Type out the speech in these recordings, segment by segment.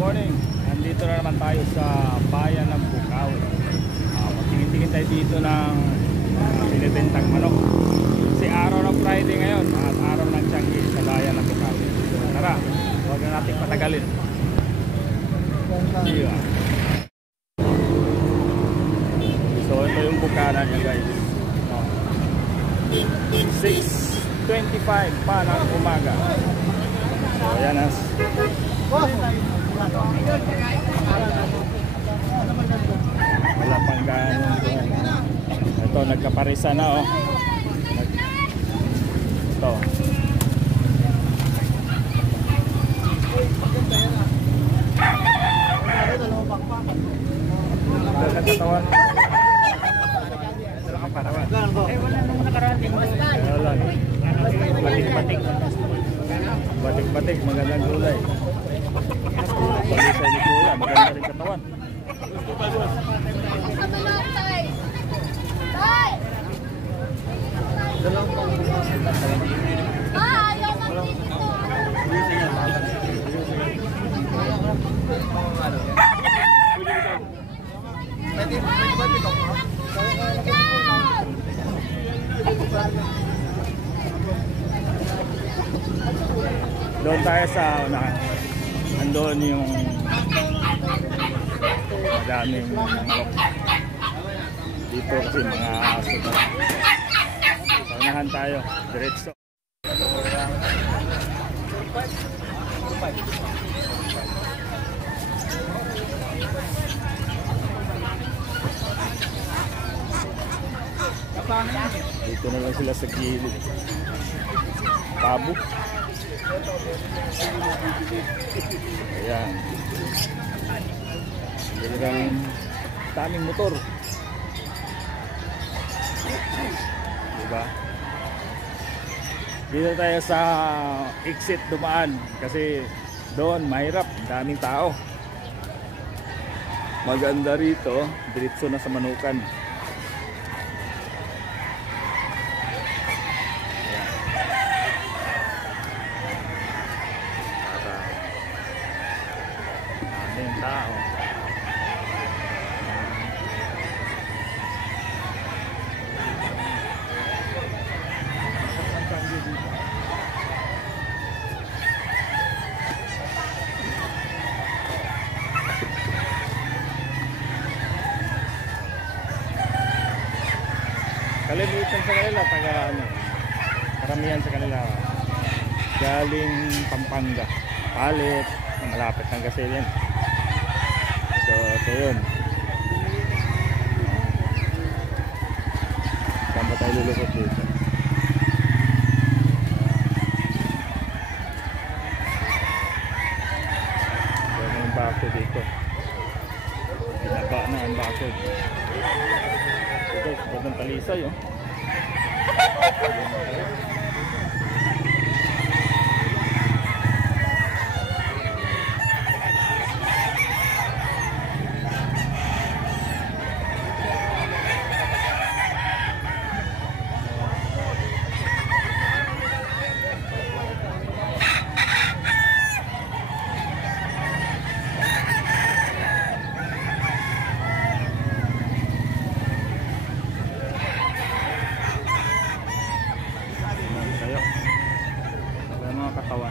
morning. Nandito na naman tayo sa bayan ng Bukawi. Magtingin-tingin tayo dito ng binibentang manok. Kasi araw ng Friday ngayon at araw ng Tianggi sa bayan ng Bukawi. So, tara, huwag na natin patagalin. So ito yung bukanan niya, guys. 6:25 pa ng umaga. So ayan as wala pang ganun. Ito nagkaparisa na, oh. Ito katawan. Wala naman nakarating. Batik-batik, magandang gulay. Balisay ni Kuya, maganda rin katawan. Doon tayo sa unahan. Nandoon yung madaming manok. Dito kasi mga aso na. Sa unahan tayo, diretso. Dito na lang sila sa gilid. Pabo. Ayan. Talagang daming motor. Diba? Dito tayo sa exit dumaan kasi doon mahirap, daming tao. Maganda rito, diretso na sa Manukan. Tao. Kalimitan sa kanila, taga ano, karamihan sa kanila galing Pampanga, Palit, malapit ng Gasilyan. So ito yun. Saan ba tayo lulukot dito? So yung bako dito, binaba na ang bako. Ito, bagong talisay, oh. Katawan.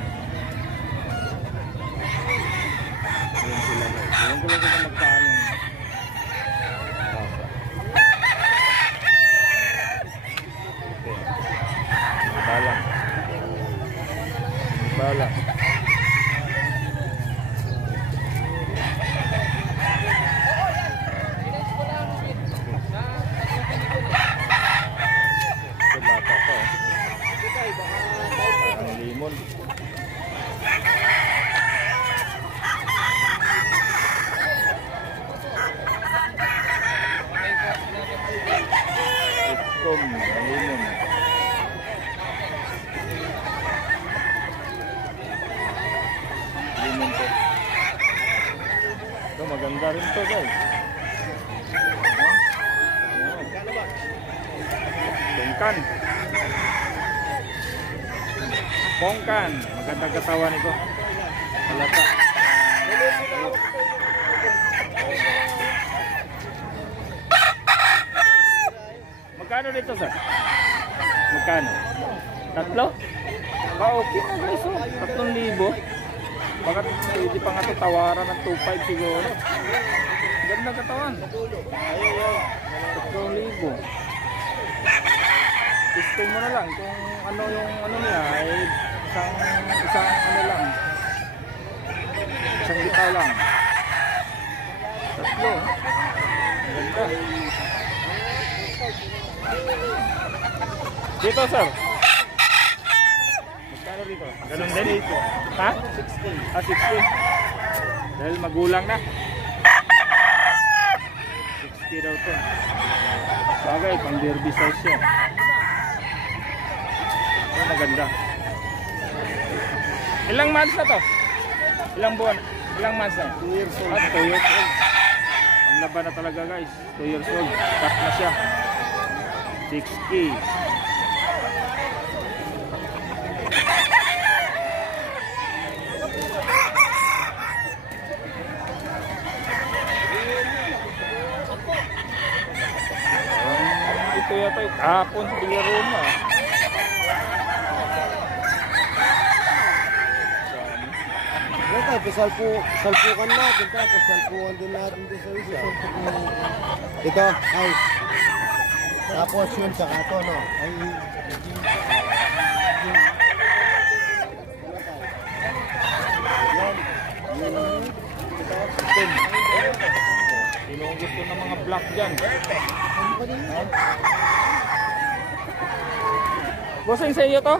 Ayan sila, guys. Ayan ko lang sila magkano. Okay. Balang. Balang. Ito bata pa, oh. Parang limon. Itkom, limon. Limon to. Ito maganda rin to, guys. Bengkan. Pongkan, magandang katawan ito. Halata. Magkano dito, sir? Magkano? Tatlo? Okay na guys, oh. 3,000. Baka pwede pa nga ito tawaran ng 2,500 siguro. Ganda katawan. 3,000. Testing mo na lang kung ano yung ano niya ay isang ano lang. Isang bitaw lang. 3. Ganda. Dito, sir. Magkano dito? Ganun din dito. Ha? 60. Ah, 60. Dahil magulang na. 60 daw to. Bagay, pang derby size yan. Ito maganda. Ilang months na to? Ilang buwan? Ilang months na? 2 years old. Ah, 2 years old. Ang laban na talaga guys. 2 years old. Cut na siya. 60. Ito yata yung tapon sa bilaro na. Salpukan natin, tapos salpukan din natin din sa isa. Ito, ay. Tapos yun, saka ito, no? Ay, Sino ang gusto ng mga black dyan? Bossing sa iyo to?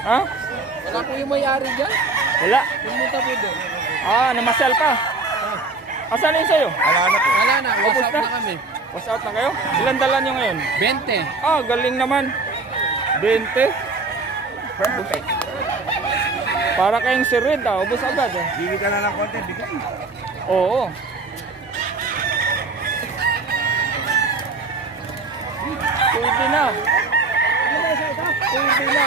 Ha? wala po yung may-ari dyan. Wala. Pumunta po doon. Ah, namasyal ka? Asan na yung sa'yo? Wala na po. Wala na, Ubus WhatsApp na? na kami. Was out na kayo? Ilan dala nyo ngayon? 20. Ah, galing naman. 20. Perfect. Para kayong si Red ah, ubos agad eh. Bigay ka na ng konti, bigay. Oo. Pwede na. Pwede na.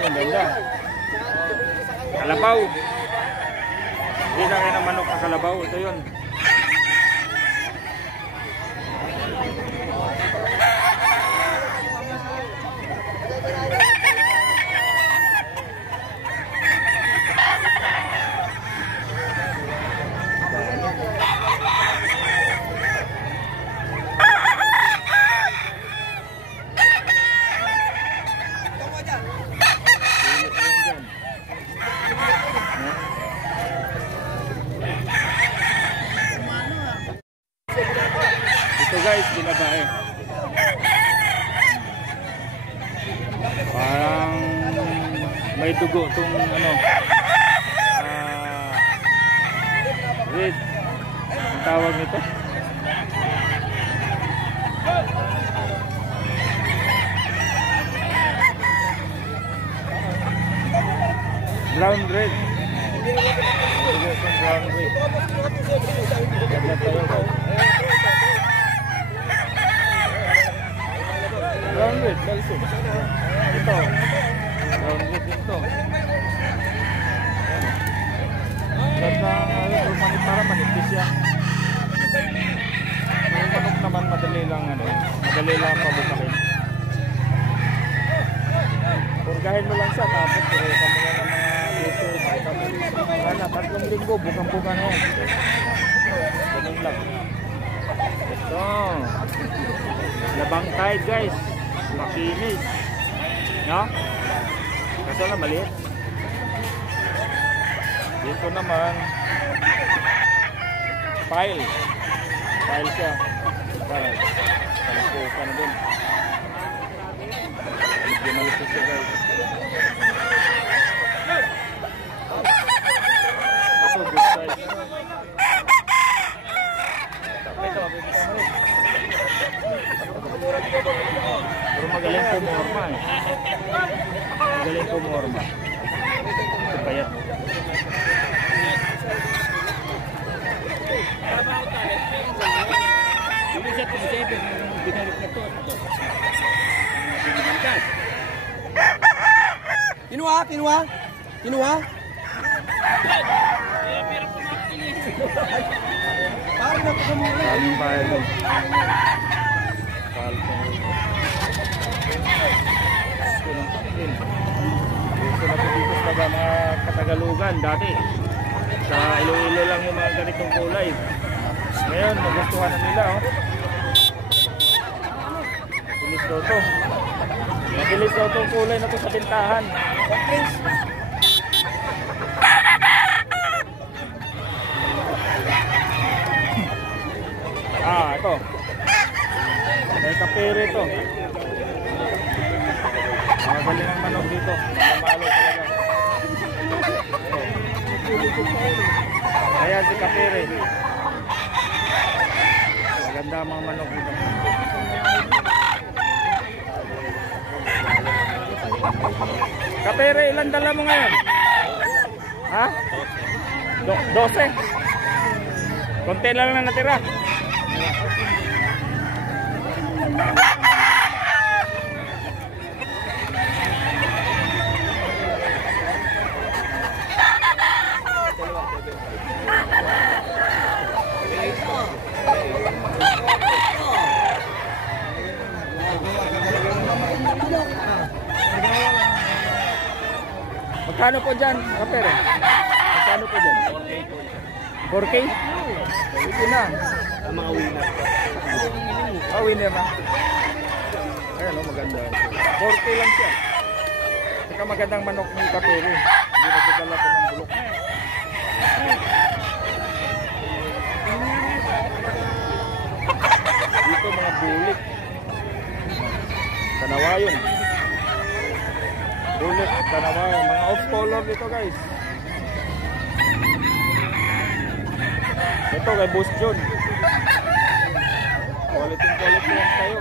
Ang ganda. Kalabaw. Hindi na rin ang manok na kalabaw. Ito yun. Ito guys, binabae. Parang may dugo tong ano. Red. Ang tawag nito. Brown red. Brown red. Ganda tayo guys. Brown red, balsing. Ito. Brown red ito. Ganda ang para manipis siya. Yung manok naman madali lang ano. Madali lang pabukakin. Purgahin mo lang siya tapos purukan mo na ng mga dito. Wala, 3 linggo, bukang-buka na yan. Ganun lang. Ito. Labang tide guys. Makinis. No? Kasi na maliit. Dito naman pile. Pile siya. Pile. Palipukan na din. Hindi maliit siya guys. Ito good size. Ito, bibigyan mo rin. Pero magaling pumorma eh. Magaling pumorma. Ito payat. Hindi siya tumisebe. Binalik na ito. Binalik na ito. Kinuha, kinuha. Kinuha. Parang na po muna. Galing bayan mo. Gusto na po dito sa mga Katagalugan dati. Sa Iloilo lang yung mga ganitong kulay. Ngayon, magustuhan na nila. Oh. Mabilis daw to. Mabilis daw itong kulay na to sa bintahan. Ito. May kapere ito. Mga galing ang manok dito. Mamalo talaga. Ayan si kapere. Maganda ang mga manok dito. Kapere, ilan dala mo ngayon? Ha? 12. Konti lang na natira. Magkano po dyan, kapere? Magkano po dyan? 4K? Ito na. Ang mga winner. Winner na. Ayan o, maganda. 4K lang siya. Saka magandang manok ni kapere. Hindi na sigala po ng bulok. Dito mga bulik. Kanawayon. Bulik, kanawayon. Mga off-color dito guys. Ito kay Boss John. Quality lang tayo.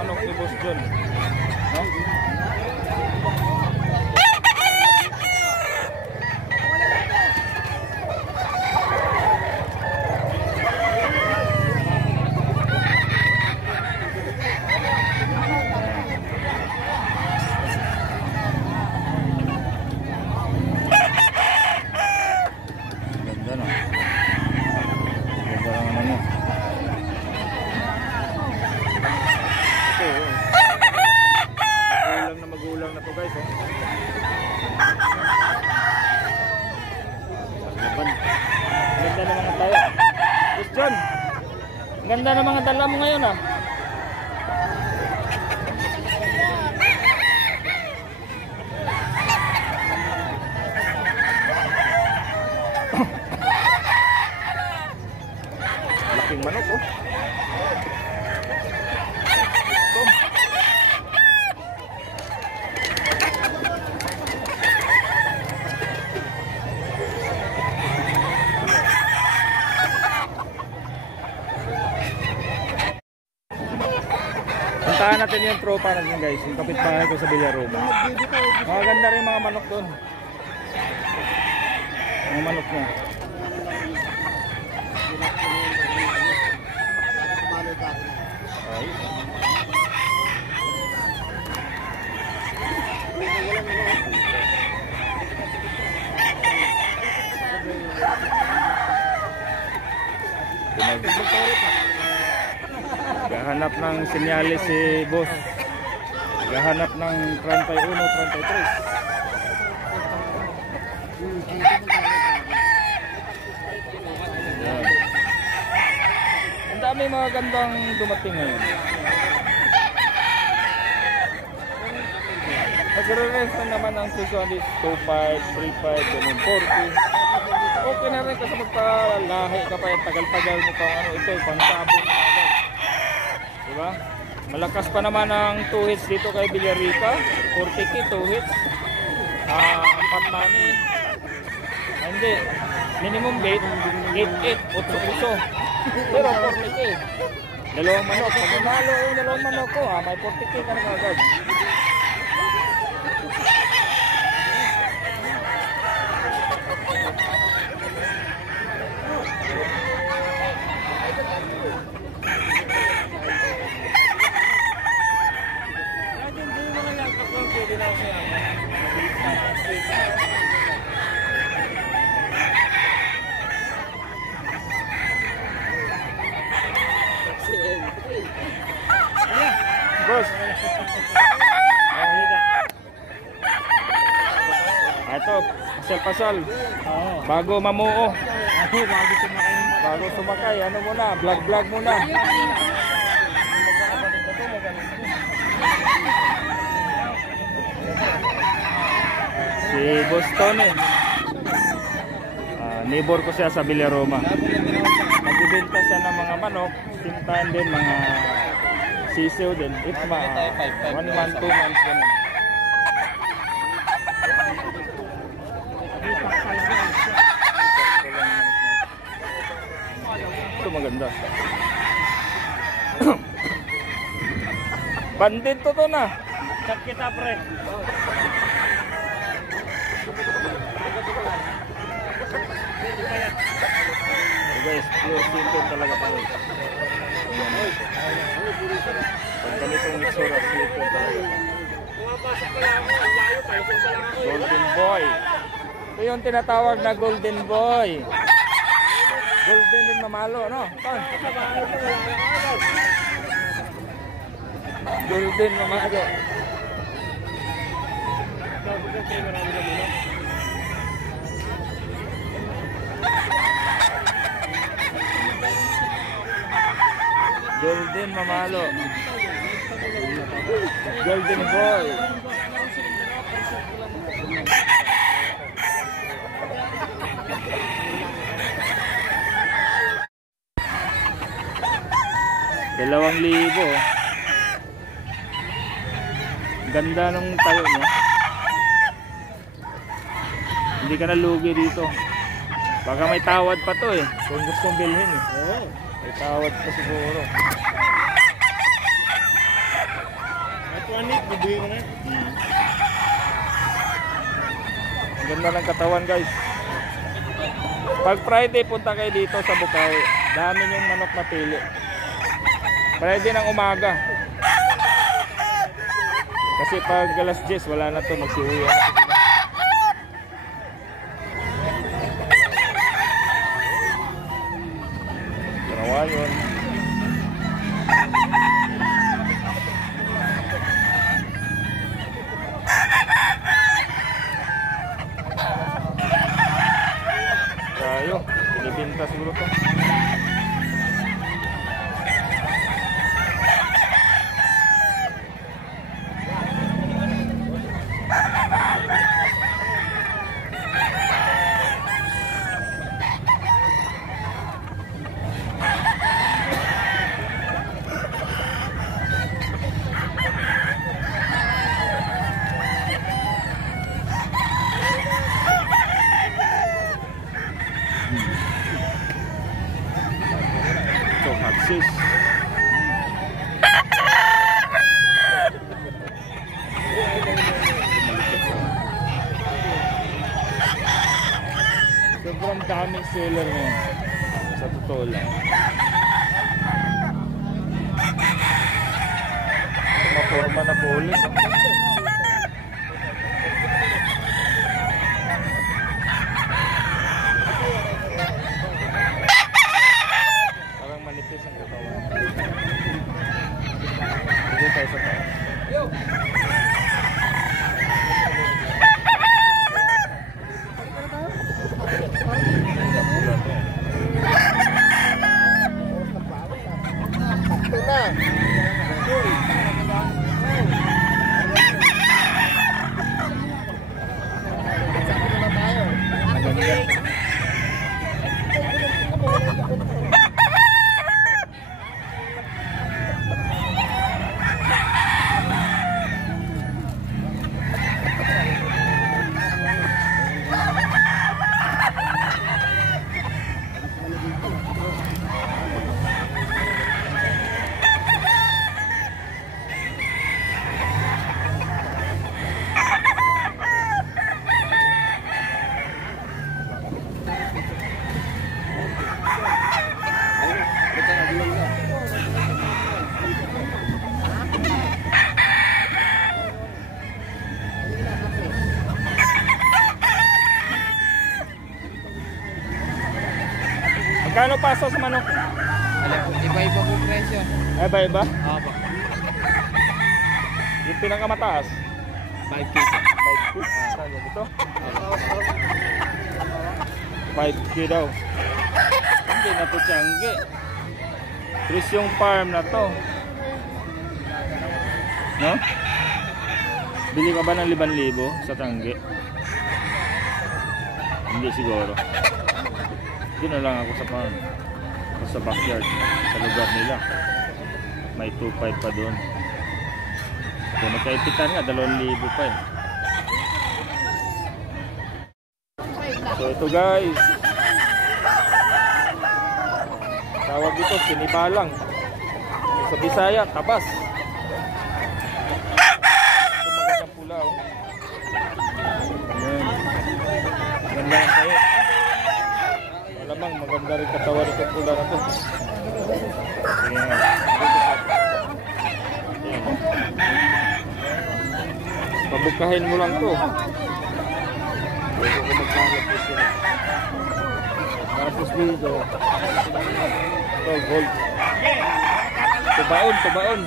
Manok ni Boss John. No? Ganda no. Magulang na to guys. Oh. Ganda na mga tayo. Boss John, ganda na mga dala mo ngayon ah. Laking manok oh. Puntahan natin yung tropa natin guys, yung kapitbahay ko sa Villaroma. Maganda rin mga manok doon. Mga manok niya. Gahanap ng sinyalis si boss. Gahanap ng 31, 33. Ang dami mga gandang dumating ngayon. Nagre-rest na naman ang susualis 25, 35, ganun 40. Okay na rin kasi magpalahi ka pa, tagal-tagal mo pa ano ito, pansabong na agad. Diba? Malakas pa naman ang 2 hits dito kay Villarica. 40K 2 hits. Pat money. Hindi. Minimum bait 8-8, 8 puso. Pero 40K. Dalawang manok. Pag nanalo yung dalawang manok ko, may 40K ka na agad. Boss. Ito, pasal-pasal. Oo. Bago mamuo. Ako, bago sumakay. Bago sumakay, ano muna, vlog muna. Si Boss Tony. Neighbor ko siya sa Villaroma. Nagbibenta siya ng mga manok, same time din mga sisiw din. If 1 month, 2 months ganun. Ito maganda. Bandit to na. Check kita, pre. Guys, pure simple talaga to. Pag ganitong itsura, simple talaga. Golden Boy. Ito yung tinatawag na Golden Boy. Golden din mamalo, no? Golden mamalo. Golden mamalo. Golden Boy. $2,000. Ganda ng tayo niya. Hindi ka na lugi dito. Baka may tawad pa to eh. Kung gustong bilhin eh. Oo. May tawad pa siguro. At 1 bibigay ko na. Ang ganda ng katawan guys. Pag Friday punta kayo dito sa Bukawi. Dami yung manok na pili. Friday ng umaga. Kasi pag alas 10 wala na to, magsiuwi na. Ganawa yun. Tayo, binibinta siguro to. Ito, Maxis. Sobrang daming seller ngayon. Sa totoo lang. Maporma na po ulit. Parang manipis ang katawan. Dito tayo sa taas. Ito na. Magkano paso sa manok? Iba-iba po presyo. Ay, iba? Opo. Yung pinakamataas? 5K. 5K? Saan yan ito? 5K daw. Hindi na ito tiyangge. Chris yung farm na to. No? Bili ka ba ng 5,000 sa tangge? Hindi siguro. Doon na lang ako sa farm. O sa backyard. Sa lugar nila. May 2,500 pa doon. Kung nagkaipitan nga, 2,000 pa eh. So ito guys. Tawag dito, sinibalang. Sa Bisaya, tabas. Ito magandang pula oh. Ayan. Maganda lang tayo. Malamang maganda rin katawan itong pula na to. Ayan. Ayan. Pabukahin mo lang to. Pwede ko magkalat po siya. Tapos dito. Ito, gold. Tubaon, tubaon.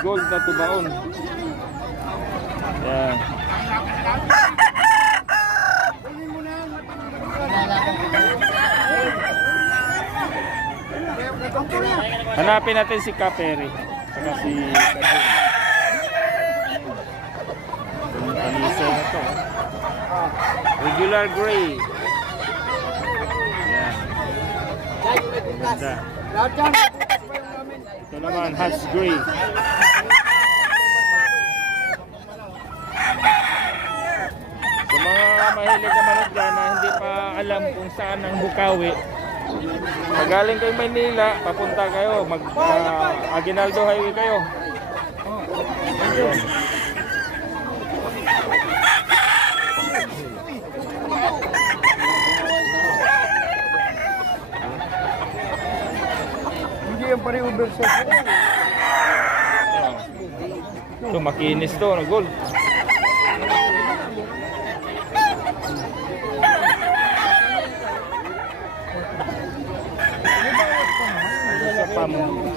Gold na tubaon. Ayan. Hanapin natin si Kaperi. Saka si Kaperi. Kalisa na to. Regular gray. Ayan. Ganda. Ito naman, Hatch gray. Sa mga mahilig na manok dyan na hindi pa alam kung saan ang Bukawi, magaling kayo Maynila, papunta kayo, Aguinaldo Highway kayo. Ayan. Hindi yan pa rin overshot. Ito, makinis to, no, gold.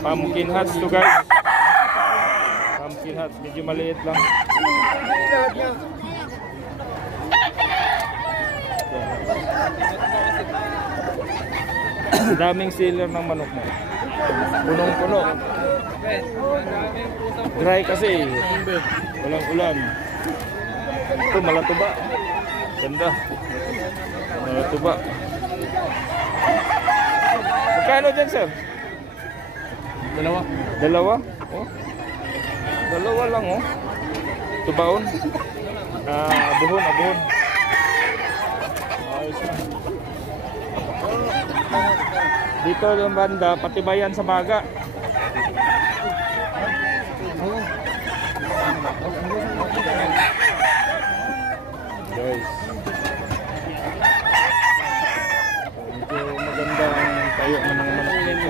Pumpkin hats to guys. Pumpkin hats, medyo maliit lang. Daming sealer ng manok mo. Punong-puno. Dry kasi, walang ulan. Ito, malatuba. Ganda. Malatuba. Magkano dyan, sir? Dalawa? Oh. Dalawa lang, oh. Tubaon. Abuhon. Ayos na. Dito yung banda, patibayan sa baga. Guys. Medyo maganda ang tayo ng mga manok dito.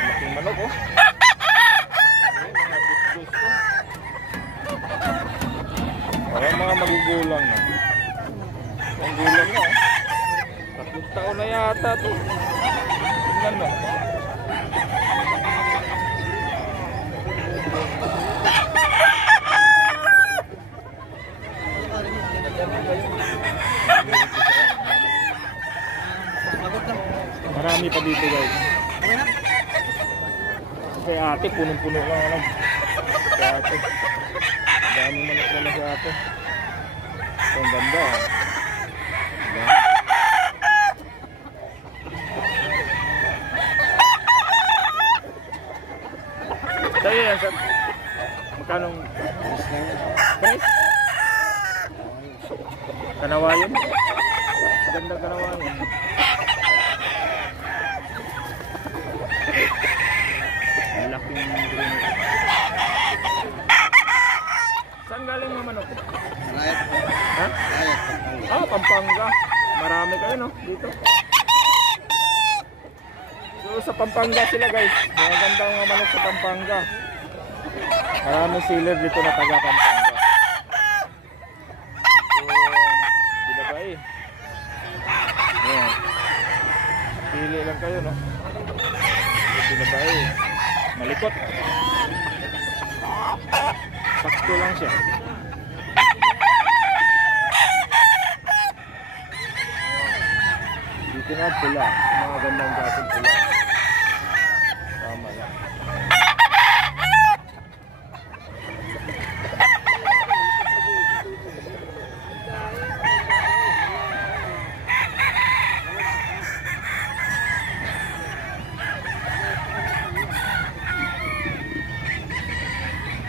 Malaking manok oh. Parang mga magugulang na. Ang gulang na oh. 3 taon na yata to. Tingnan mo. Marami pa dito guys. Kasi ate, punong-puno lang alam. Si ate. Dami manok na si ate. Ito ang ganda. Diba? Sa'yo yan, sir. Magkanong price? Kanawayan? Magandang kanawayan. Saan galing mga manok? Riot. Ha? Riot. Ah, Pampanga. Marami kayo no dito. So sa Pampanga sila guys. Maganda ang mga manok sa Pampanga. Maraming sealer dito na taga Pampanga. So, binabay. Ayan. Pili lang kayo no. Binabay. Malikot. Sakto lang siya. Dito na pula. Mga gandang gasong pula. Tama lang.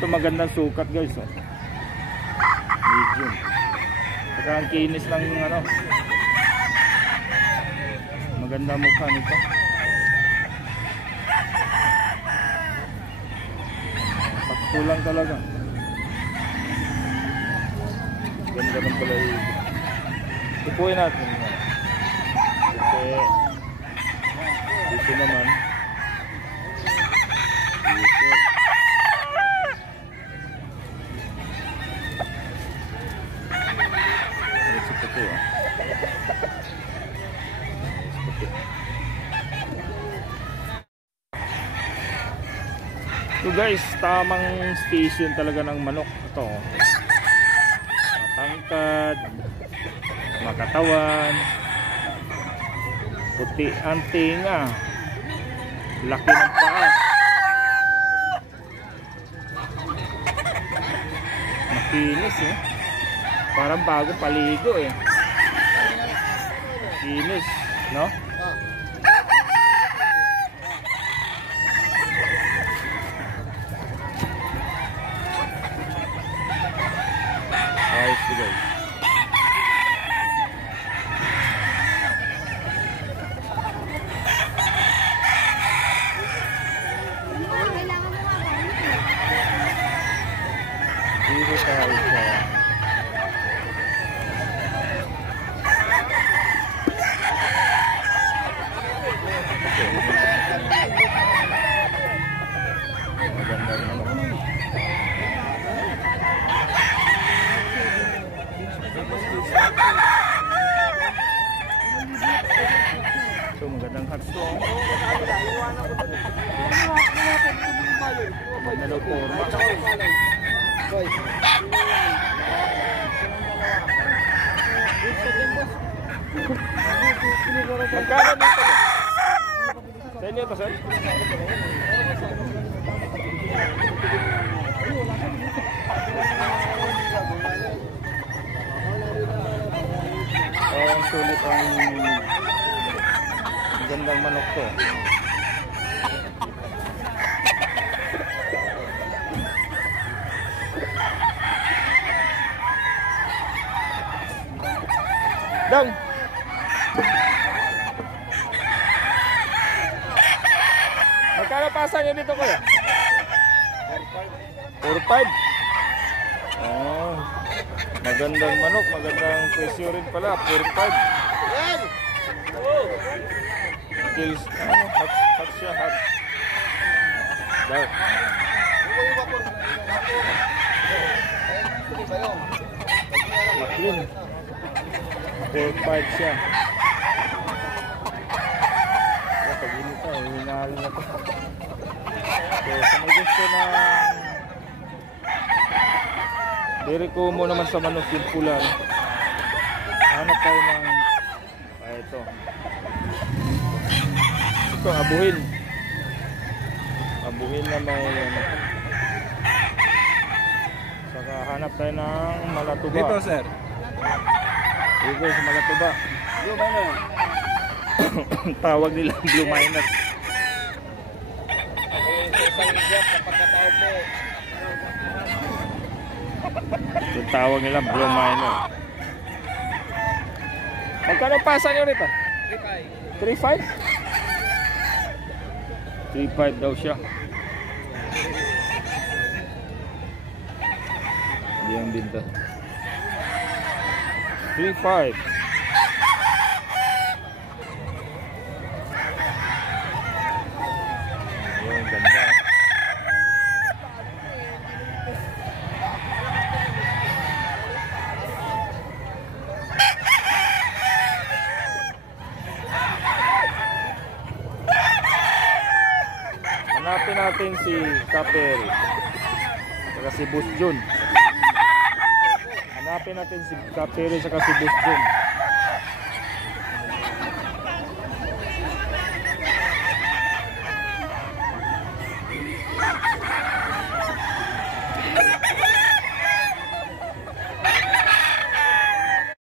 Ito magandang sukat guys oh. Medium. Saka ang kinis lang yung ano. Maganda mukha nito. Sakto lang talaga. Ganda ng pala yung ipuin natin. Dito naman. Dito. Ito ah. So guys, tamang station talaga ng manok. Ito oh. Matangkad, makatawan, puti ang tinga, laki ng paa, makinis eh. Parang bagong paligo eh. Kinis, no? Ayos ko guys. Dito tayo sa maganda naman. So magandang hatso. Maganda daw forma. Magkano dito? Sa inyo ito, sir? Ang sulit ang gandang manok to. Dan. Magkano pasa nyo dito kuya? 4-5. Oh, magandang manok, magandang presyo rin pala, 4-5. Kills, hot siya, hot. Dark. Clean. 4-5 siya. Pag inita, hinahal na to. So, sa may gusto na Dereko mo naman sa manok yung pula. Hanap tayo ng ito. Ito, abuhin. Abuhin na may saka hanap tayo ng malatuba. Dito, sir. Dito sa malatuba. Blue miner. Tawag nila blue miner. Yung tawag nila blue miner. Magkano pasa nyo rito? 3.5? 3.5 daw siya. Hindi ang binta. 3.5. Ayun, ganda. Hanapin natin si Kaperi. Saka si Boss Jun. Hanapin natin si Kaperi saka si Boss Jun.